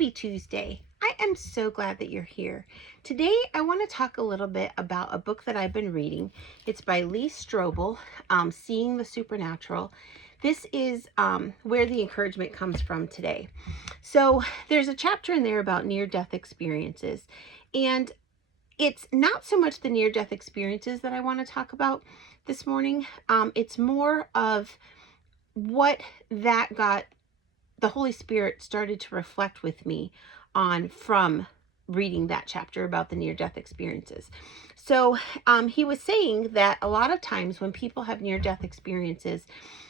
Happy Tuesday. I am so glad that you're here. Today, I want to talk a little bit about a book that I've been reading. It's by Strobel, Seeing the Supernatural. This is where the encouragement comes from today. So, there's a chapter in there about near-death experiences. And it's not so much the near-death experiences that I want to talk about this morning. It's more of what that got the Holy Spirit started to reflect with me on from reading that chapter about the near-death experiences. So he was saying that a lot of times when people have near-death experiences,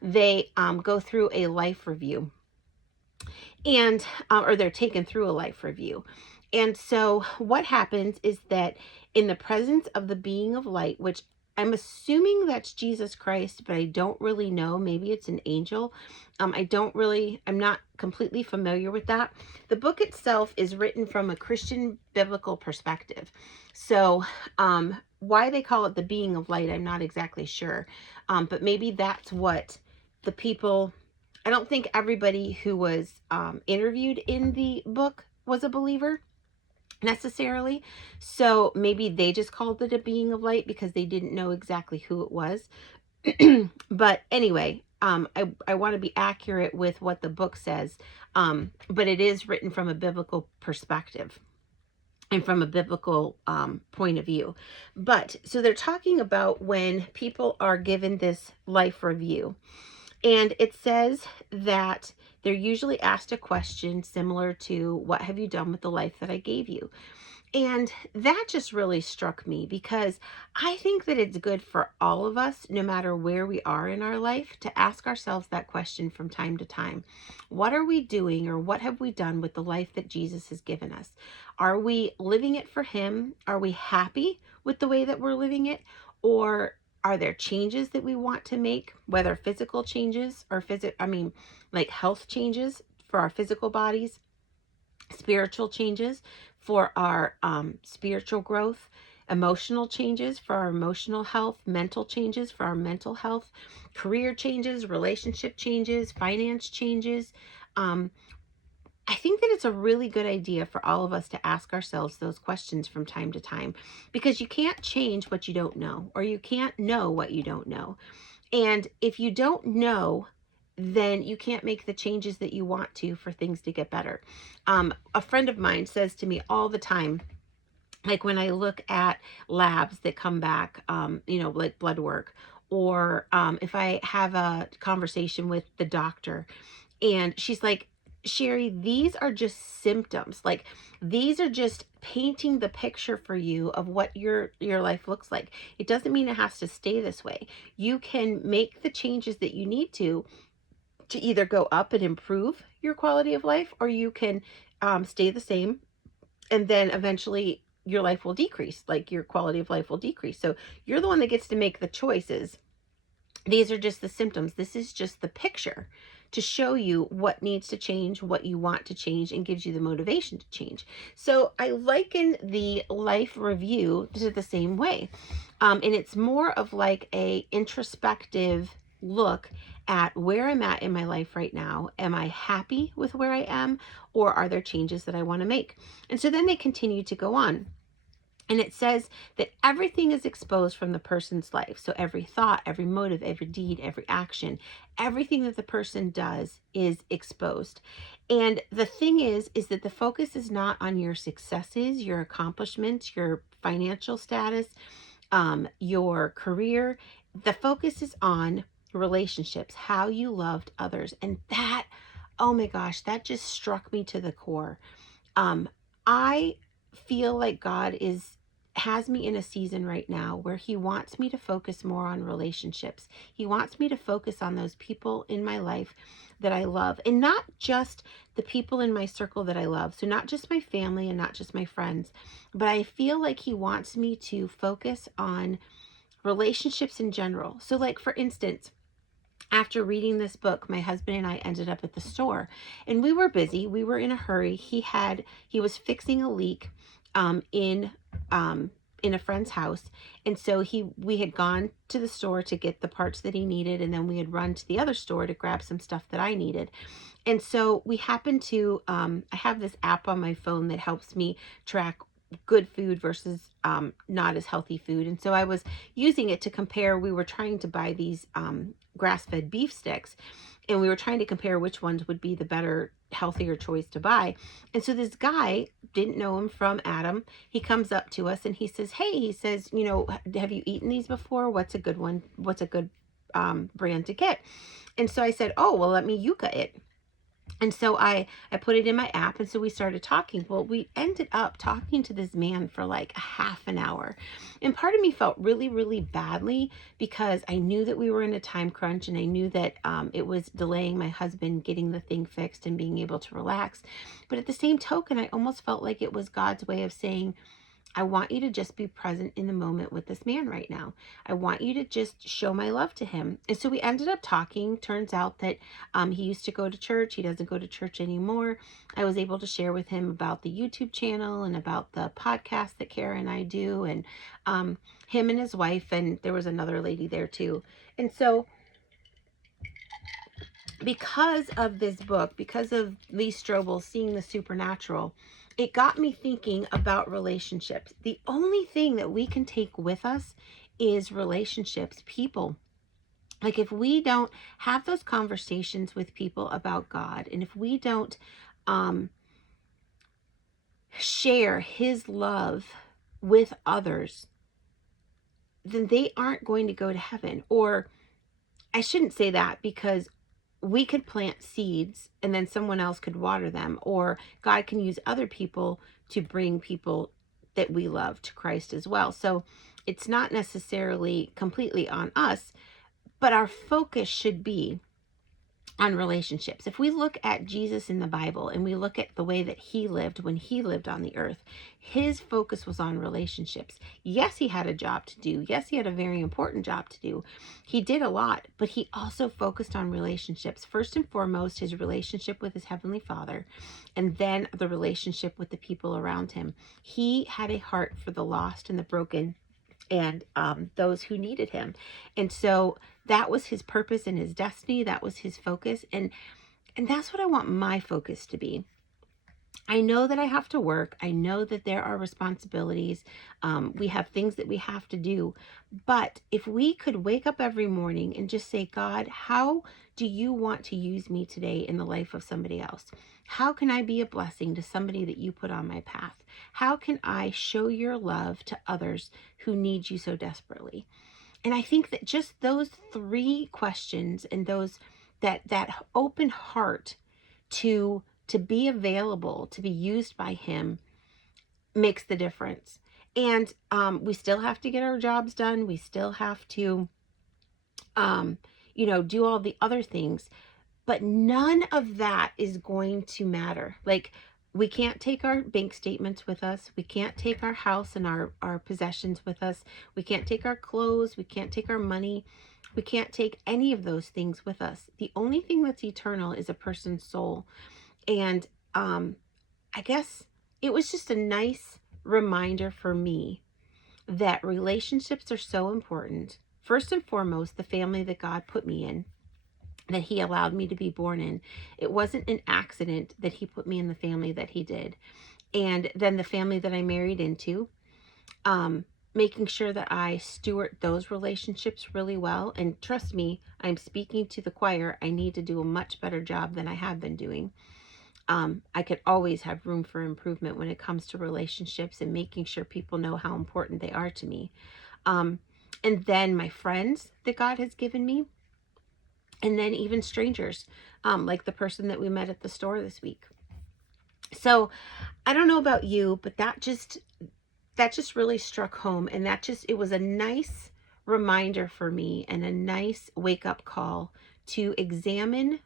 they go through a life review, and or they're taken through a life review. And so what happens is that in the presence of the being of light, which I'm assuming that's Jesus Christ, but I don't really know. Maybe it's an angel. I'm not completely familiar with that. The book itself is written from a Christian biblical perspective. So why they call it the being of light, I'm not exactly sure. But maybe that's what the people, I don't think everybody who was interviewed in the book was a believer necessarily. So maybe they just called it a being of light because they didn't know exactly who it was. But anyway, I want to be accurate with what the book says. But it is written from a biblical perspective and from a biblical point of view. But so they're talking about when people are given this life review. And it says that they're usually asked a question similar to, what have you done with the life that I gave you? And that just really struck me because I think that it's good for all of us, no matter where we are in our life, to ask ourselves that question from time to time. What are we doing, or what have we done with the life that Jesus has given us? Are we living it for Him? Are we happy with the way that we're living it? Or are there changes that we want to make, whether physical changes or like health changes for our physical bodies, spiritual changes for our spiritual growth, emotional changes for our emotional health, mental changes for our mental health, career changes, relationship changes, finance changes. I think that it's a really good idea for all of us to ask ourselves those questions from time to time, because you can't change what you don't know, or you can't know what you don't know. And if you don't know, then you can't make the changes that you want to for things to get better. A friend of mine says to me all the time, like when I look at labs that come back, like blood work, or if I have a conversation with the doctor, and she's like, Sherry, these are just symptoms. Like, these are just painting the picture for you of what your life looks like. It doesn't mean it has to stay this way. You can make the changes that you need to either go up and improve your quality of life, or you can stay the same, and then eventually your life will decrease, like your quality of life will decrease. So you're the one that gets to make the choices. These are just the symptoms. This is just the picture to show you what needs to change, what you want to change, and gives you the motivation to change. So I liken the life review to the same way. And it's more of like a introspective look at where I'm at in my life right now. Am I happy with where I am, or are there changes that I want to make? And so then they continue to go on. And it says that everything is exposed from the person's life. So every thought, every motive, every deed, every action, everything that the person does is exposed. And the thing is that the focus is not on your successes, your accomplishments, your financial status, your career. The focus is on relationships, how you loved others. And that, oh my gosh, that just struck me to the core. I feel like God has me in a season right now where He wants me to focus more on relationships. He wants me to focus on those people in my life that I love, and not just the people in my circle that I love. So not just my family and not just my friends, but I feel like He wants me to focus on relationships in general. So like, for instance, after reading this book, my husband and I ended up at the store, and we were busy. We were in a hurry. He was fixing a leak in in a friend's house. And so we had gone to the store to get the parts that he needed, and then we had run to the other store to grab some stuff that I needed. And so we happened to, I have this app on my phone that helps me track good food versus not as healthy food. And so I was using it to compare. We were trying to buy these grass-fed beef sticks, and we were trying to compare which ones would be the better, healthier choice to buy. And so this guy, didn't know him, from Adam, he comes up to us and he says, hey, he says, you know, have you eaten these before? What's a good one? What's a good brand to get? And so I said, oh, well, let me Yuka it. And so I put it in my app, and so we started talking. Well, we ended up talking to this man for like a half an hour. And part of me felt really, really badly, because I knew that we were in a time crunch, and I knew that it was delaying my husband getting the thing fixed and being able to relax. But at the same token, I almost felt like it was God's way of saying, I want you to just be present in the moment with this man right now. I want you to just show my love to him. And so we ended up talking. Turns out that he used to go to church. He doesn't go to church anymore. I was able to share with him about the YouTube channel and about the podcast that Kara and I do, and him and his wife, and there was another lady there too. And so because of this book, because of Lee Strobel, Seeing the Supernatural, it got me thinking about relationships. The only thing that we can take with us is relationships, people. Like, if we don't have those conversations with people about God, and if we don't share his love with others, then they aren't going to go to heaven. Or I shouldn't say that, because we could plant seeds and then someone else could water them, or God can use other people to bring people that we love to Christ as well. So it's not necessarily completely on us, but our focus should be on relationships. If we look at Jesus in the Bible and we look at the way that he lived when he lived on the earth, his focus was on relationships. Yes, he had a job to do. Yes, he had a very important job to do. He did a lot, but he also focused on relationships. First and foremost, his relationship with his heavenly Father, and then the relationship with the people around him. He had a heart for the lost and the broken, and those who needed him. And so that was his purpose and his destiny. That was his focus. And that's what I want my focus to be. I know that I have to work. I know that there are responsibilities. We have things that we have to do. But if we could wake up every morning and just say, God, how do you want to use me today in the life of somebody else? How can I be a blessing to somebody that you put on my path? How can I show your love to others who need you so desperately? And I think that just those three questions, and those that open heart to be available, to be used by him, makes the difference. And we still have to get our jobs done. We still have to, do all the other things. But none of that is going to matter. Like, we can't take our bank statements with us. We can't take our house and our possessions with us. We can't take our clothes. We can't take our money. We can't take any of those things with us. The only thing that's eternal is a person's soul. And I guess it was just a nice reminder for me that relationships are so important. First and foremost, the family that God put me in, that he allowed me to be born in. It wasn't an accident that he put me in the family that he did. And then the family that I married into, making sure that I steward those relationships really well. And trust me, I'm speaking to the choir. I need to do a much better job than I have been doing. I could always have room for improvement when it comes to relationships and making sure people know how important they are to me. And then my friends that God has given me, and then even strangers, like the person that we met at the store this week. So I don't know about you, but that just really struck home. And it was a nice reminder for me, and a nice wake up call to examine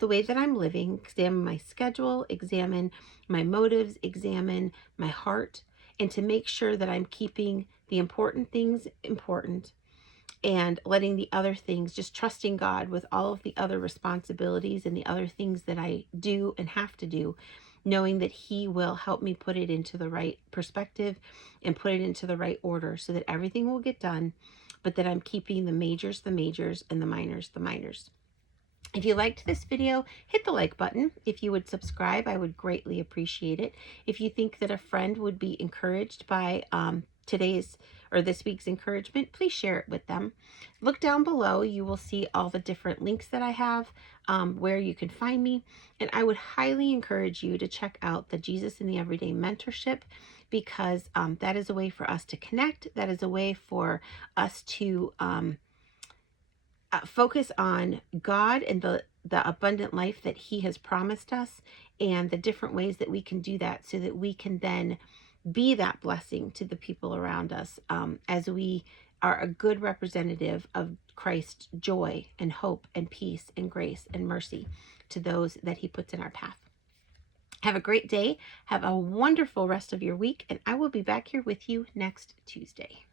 the way that I'm living, examine my schedule, examine my motives, examine my heart, and to make sure that I'm keeping the important things important, and letting the other things, just trusting God with all of the other responsibilities and the other things that I do and have to do, knowing that He will help me put it into the right perspective and put it into the right order so that everything will get done, but that I'm keeping the majors, and the minors, the minors. If you liked this video, hit the like button. If you would subscribe, I would greatly appreciate it. If you think that a friend would be encouraged by today's or this week's encouragement, please share it with them. Look down below. You will see all the different links that I have where you can find me. And I would highly encourage you to check out the Jesus in the Everyday Mentorship, because that is a way for us to connect. That is a way for us to focus on God and the abundant life that He has promised us, and the different ways that we can do that so that we can then be that blessing to the people around us, as we are a good representative of Christ's joy and hope and peace and grace and mercy to those that He puts in our path. Have a great day. Have a wonderful rest of your week, and I will be back here with you next Tuesday.